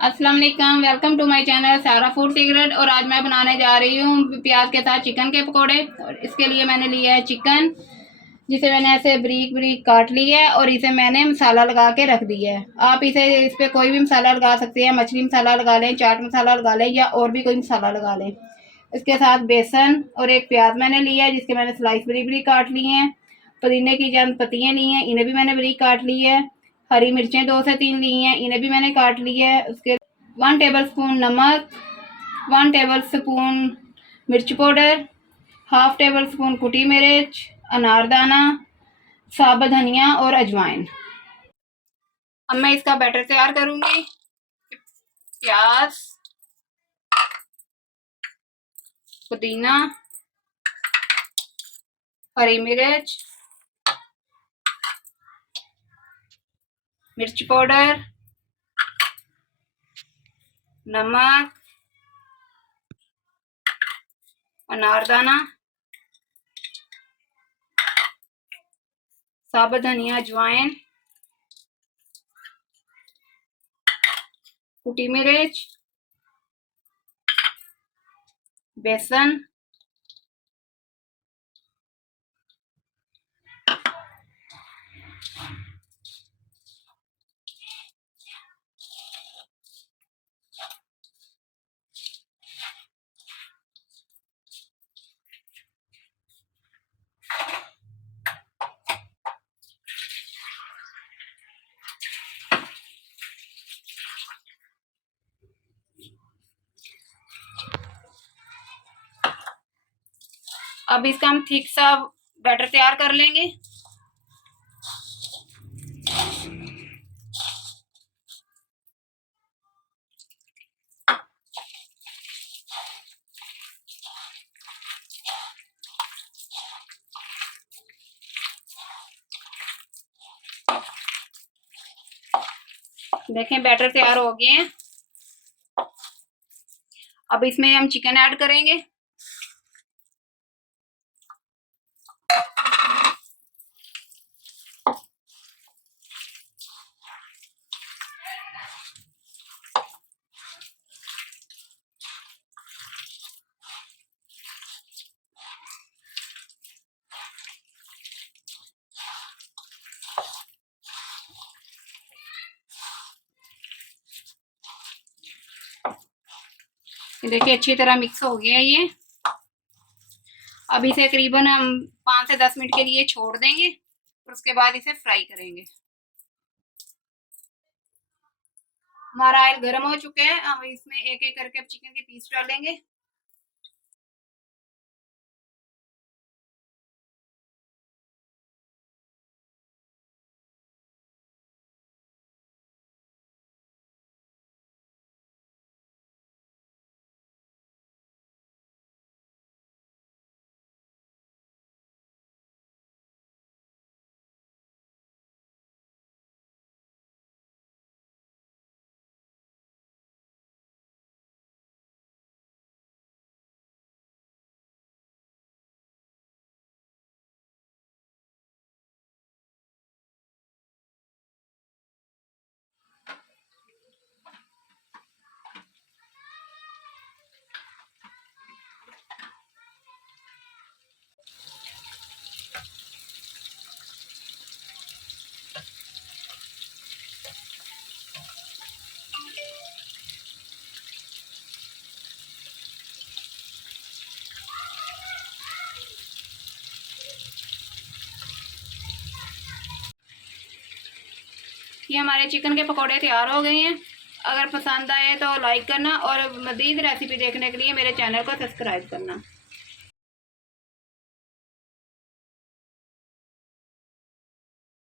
अस्सलाम वालेकुम, welcome to my channel सारा फूड सीक्रेट। और आज मैं बनाने जा रही हूँ प्याज के साथ चिकन के पकोड़े। और इसके लिए मैंने लिया है चिकन, जिसे मैंने ऐसे बारीक बारीक काट लिया है और इसे मैंने मसाला लगा के रख दिया है। आप इस पे कोई भी मसाला लगा सकते हैं, मछली मसाला लगा लें, चाट मसाला लगा लें या और भी कोई मसाला लगा लें। इसके साथ बेसन और एक प्याज मैंने लिया है, जिसके मैंने स्लाइस बारीक बारीक काट लिए हैं। पुदीने की चंद पत्तियाँ ली हैं, इन्हें भी मैंने बारीक काट ली है। हरी मिर्चें 2 से 3 ली हैं, इन्हें भी मैंने काट लिया है। उसके 1 टेबल स्पून नमक, 1 टेबल स्पून मिर्च पाउडर, हाफ टेबल स्पून कुटी मिर्च, अनारदाना, साबुत धनिया और अजवाइन। अब मैं इसका बैटर तैयार करूंगी। प्याज, पुदीना, हरी मिर्च, मिर्च पाउडर, नमक, अनारदाना, साबुत धनिया, अजवाइन, कुटी मिर्च, बेसन, अब इसका हम थिक सा बैटर तैयार कर लेंगे। देखें बैटर तैयार हो गए हैं। अब इसमें हम चिकन ऐड करेंगे। देखिए अच्छी तरह मिक्स हो गया ये। अब इसे करीबन हम 5 से 10 मिनट के लिए छोड़ देंगे और उसके बाद इसे फ्राई करेंगे। हमारा ऑयल गर्म हो चुका है। अब इसमें एक एक करके अब चिकन के पीस डालेंगे। ये हमारे चिकन के पकौड़े तैयार हो गए हैं। अगर पसंद आए तो लाइक करना और मज़ीद रेसिपी देखने के लिए मेरे चैनल को सब्सक्राइब करना।